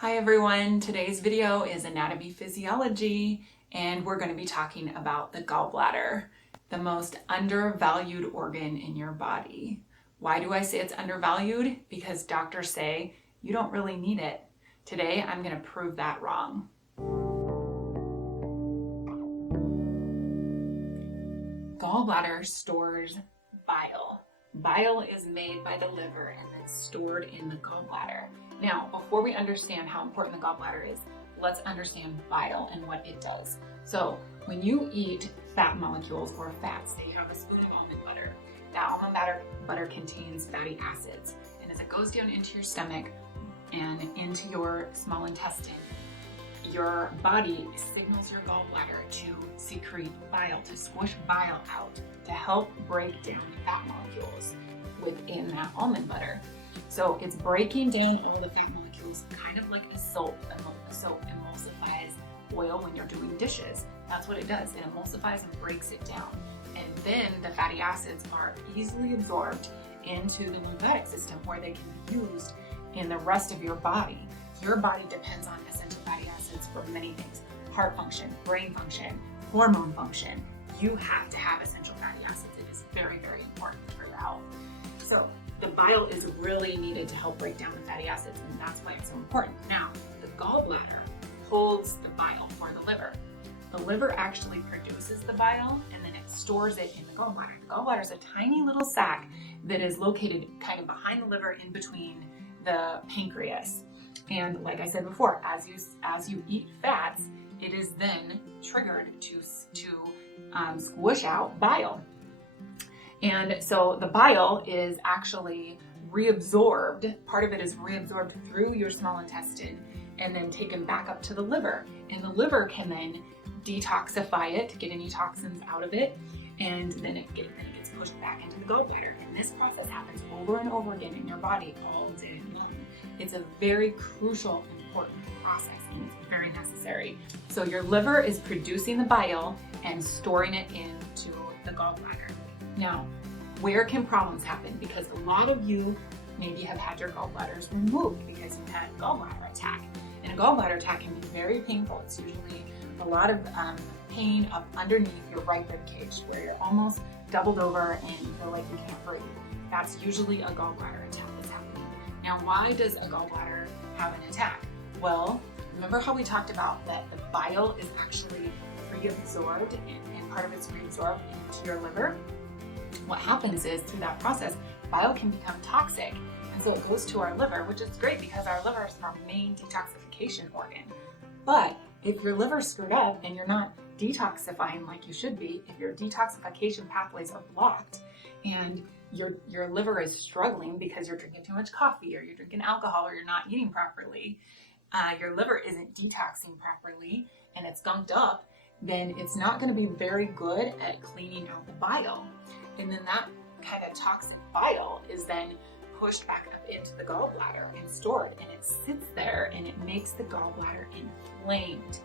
Hi everyone, today's video is anatomy physiology and we're going to be talking about the gallbladder, the most undervalued organ in your body. Why do I say it's undervalued? Because doctors say you don't really need it. Today I'm going to prove that wrong. Gallbladder stores bile. Bile is made by the liver and then stored in the gallbladder. Now, before we understand how important the gallbladder is, let's understand bile and what it does. So, when you eat fat molecules or fats, say you have a spoon of almond butter, that almond butter contains fatty acids. And as it goes down into your stomach and into your small intestine, your body signals your gallbladder to secrete bile, to squish bile out, to help break down fat molecules within that almond butter. So it's breaking down all the fat molecules, kind of like a soap. A soap emulsifies oil when you're doing dishes. That's what it does. It emulsifies and breaks it down. And then the fatty acids are easily absorbed into the lymphatic system where they can be used in the rest of your body. Your body depends on essential fatty acids for many things: heart function, brain function, hormone function. You have to have essential fatty acids. It is very, very important for your health. So the bile is really needed to help break down the fatty acids, and that's why it's so important. Now, the gallbladder holds the bile for the liver. The liver actually produces the bile and then it stores it in the gallbladder. The gallbladder is a tiny little sac that is located kind of behind the liver in between the pancreas. And like I said before, as you eat fats, it is then triggered to squish out bile. And so the bile is actually reabsorbed. Part of it is reabsorbed through your small intestine and then taken back up to the liver. And the liver can then detoxify it, get any toxins out of it, and then it gets pushed back into the gallbladder. And this process happens over and over again in your body all day long. It's a very crucial, important process, and it's very necessary. So your liver is producing the bile and storing it into the gallbladder. Now, where can problems happen? Because a lot of you maybe have had your gallbladders removed because you had a gallbladder attack. And a gallbladder attack can be very painful. It's usually a lot of pain up underneath your right rib cage where you're almost doubled over and you feel like you can't breathe. That's usually a gallbladder attack that's happening. Now, why does a gallbladder have an attack? Well, remember how we talked about that the bile is actually reabsorbed and part of it's reabsorbed into your liver? What happens is through that process, bile can become toxic, and so it goes to our liver, which is great because our liver is our main detoxification organ. But if your liver's screwed up and you're not detoxifying like you should be, if your detoxification pathways are blocked and your liver is struggling because you're drinking too much coffee or you're drinking alcohol or you're not eating properly, your liver isn't detoxing properly and it's gunked up, then it's not going to be very good at cleaning out the bile. And then that kind of toxic bile is then pushed back up into the gallbladder and stored, and it sits there and it makes the gallbladder inflamed.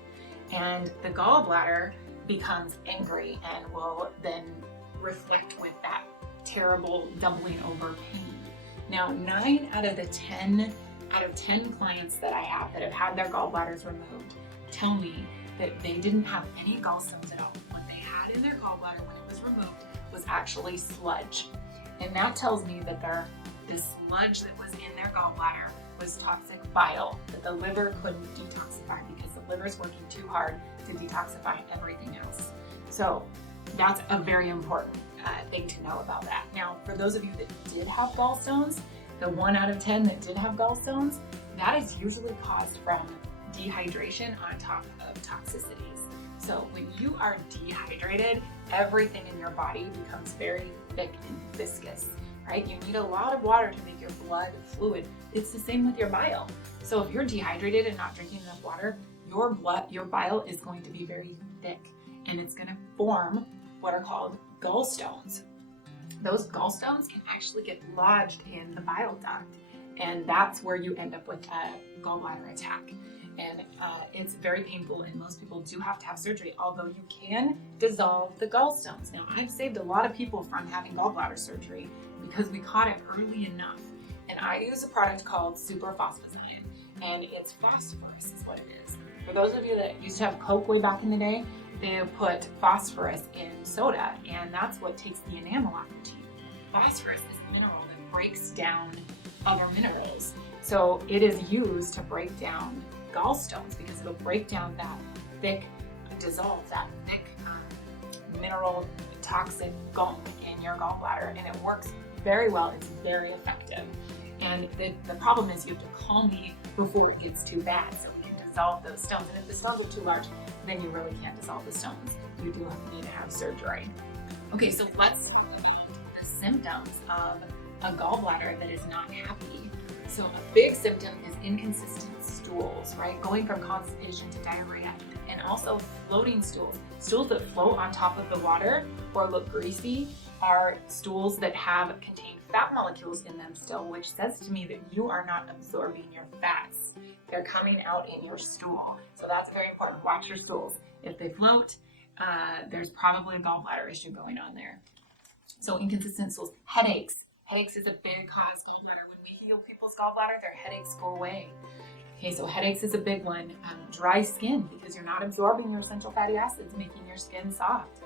And the gallbladder becomes angry and will then reflect with that terrible doubling over pain. Now, 9 out of 10 clients that I have that have had their gallbladders removed tell me that they didn't have any gallstones at all. What they had in their gallbladder when it was removed was actually sludge. And that tells me that the sludge that was in their gallbladder was toxic bile that the liver couldn't detoxify because the liver's working too hard to detoxify everything else. So that's a very important thing to know about that. Now, for those of you that did have gallstones, the 1 out of 10 that did have gallstones, that is usually caused from dehydration on top of toxicities. So when you are dehydrated, everything in your body becomes very thick and viscous, right? You need a lot of water to make your blood fluid. It's the same with your bile. So if you're dehydrated and not drinking enough water, your bile is going to be very thick and it's going to form what are called gallstones. Those gallstones can actually get lodged in the bile duct, and that's where you end up with a gallbladder attack. And it's very painful, and most people do have to have surgery, although you can dissolve the gallstones. Now, I've saved a lot of people from having gallbladder surgery because we caught it early enough. And I use a product called Super Phosphozyme. and it's phosphorus is what it is. For those of you that used to have Coke way back in the day, they put phosphorus in soda, and that's what takes the enamel off your teeth. Phosphorus is a mineral that breaks down other minerals. So it is used to break down gallstones because it'll break down that thick, dissolve that thick mineral toxic gunk in your gallbladder, and it works very well. It's very effective. And the problem is you have to call me before it gets too bad so we can dissolve those stones. And if the stones are too large, then you really can't dissolve the stones. You do need to have surgery. Okay, so let's talk about the symptoms of a gallbladder that is not happy. So a big symptom is inconsistent stools, right? Going from constipation to diarrhea, and also floating stools. Stools that float on top of the water or look greasy are stools that contain fat molecules in them still, which says to me that you are not absorbing your fats. They're coming out in your stool. So that's very important. Watch your stools. If they float, there's probably a gallbladder issue going on there. So inconsistent stools. Headaches. Headaches is a big cause of gallbladder. When we heal people's gallbladder, their headaches go away. Okay, so headaches is a big one. Dry skin, because you're not absorbing your essential fatty acids, making your skin soft.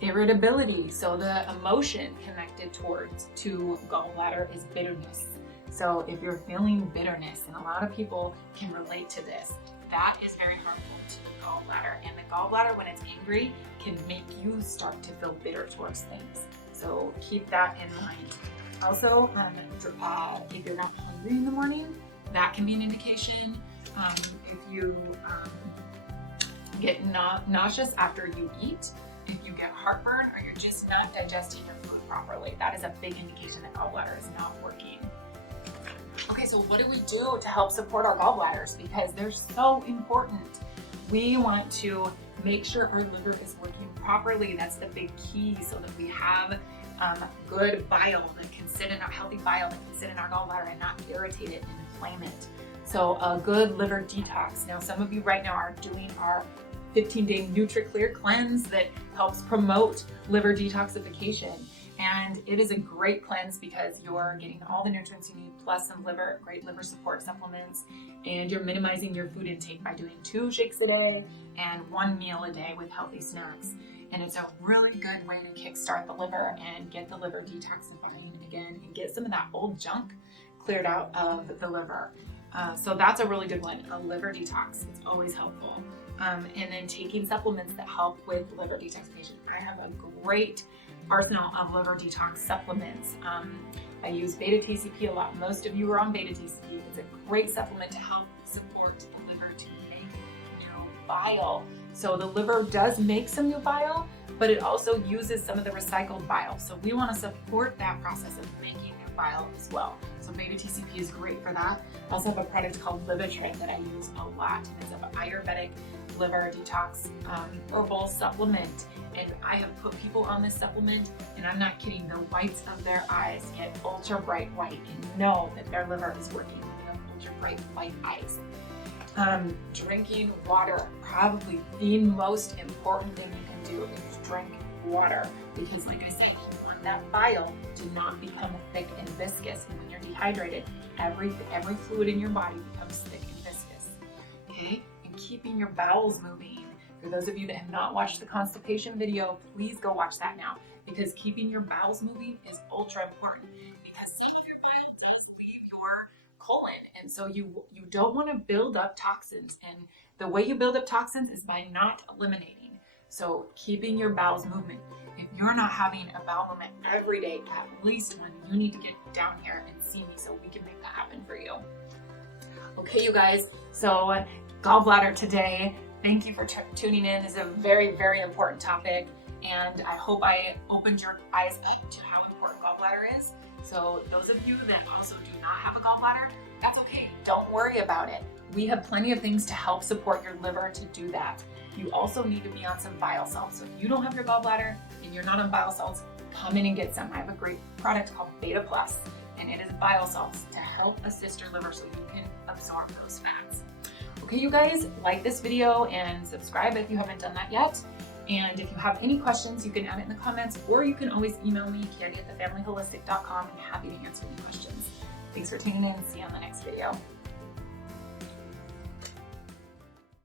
Irritability, so the emotion connected to gallbladder is bitterness. So if you're feeling bitterness, and a lot of people can relate to this, that is very harmful to the gallbladder. And the gallbladder, when it's angry, can make you start to feel bitter towards things. So keep that in mind. Also, if you're not hungry in the morning, that can be an indication. If you get nauseous after you eat, if you get heartburn, or you're just not digesting your food properly, that is a big indication that gallbladder is not working. Okay, so what do we do to help support our gallbladders? Because they're so important. We want to make sure our liver is working properly. That's the big key, so that we have good bile that can sit in our healthy bile that can sit in our gallbladder and not irritate it and inflame it. So a good liver detox. Now, some of you right now are doing our 15-day NutriClear cleanse that helps promote liver detoxification. And it is a great cleanse because you're getting all the nutrients you need, plus some great liver support supplements, and you're minimizing your food intake by doing 2 shakes a day and 1 meal a day with healthy snacks. And it's a really good way to kickstart the liver and get the liver detoxifying again and get some of that old junk cleared out of the liver. So that's a really good one, a liver detox. It's always helpful. And then taking supplements that help with liver detoxification. I have a great arsenal of liver detox supplements. I use beta-TCP a lot. Most of you are on beta-TCP. It's a great supplement to help support the liver to make new bile. So the liver does make some new bile, but it also uses some of the recycled bile. So we want to support that process of making new bile as well. So beta-TCP is great for that. I also have a product called Livitrin that I use a lot. It's an Ayurvedic liver detox herbal supplement. And I have put people on this supplement, and I'm not kidding, the whites of their eyes get ultra bright white and know that their liver is working with ultra bright white eyes. Drinking water, probably the most important thing you can do is drink water, because like I say, you want that bile to not become thick and viscous. And when you're dehydrated, every fluid in your body becomes thick and viscous. Okay, and keeping your bowels moving. For those of you that have not watched the constipation video, please go watch that now, because keeping your bowels moving is ultra important, because some of your bile does leave your colon, and so you don't want to build up toxins, and the way you build up toxins is by not eliminating. So keeping your bowels moving. If you're not having a bowel movement every day, at least one, you need to get down here and see me so we can make that happen for you. Okay, you guys, so gallbladder today. Thank you for tuning in. This is a very, very important topic, and I hope I opened your eyes up to how important gallbladder is. So those of you that also do not have a gallbladder, that's okay. Don't worry about it. We have plenty of things to help support your liver to do that. You also need to be on some bile salts. So if you don't have your gallbladder and you're not on bile salts, come in and get some. I have a great product called Beta Plus, and it is bile salts to help assist your liver so you can absorb those fats. Okay, you guys, like this video and subscribe if you haven't done that yet. And if you have any questions, you can add it in the comments, or you can always email me, Candy@thefamilyholistic.com, and happy to answer any questions. Thanks for tuning in. See you on the next video.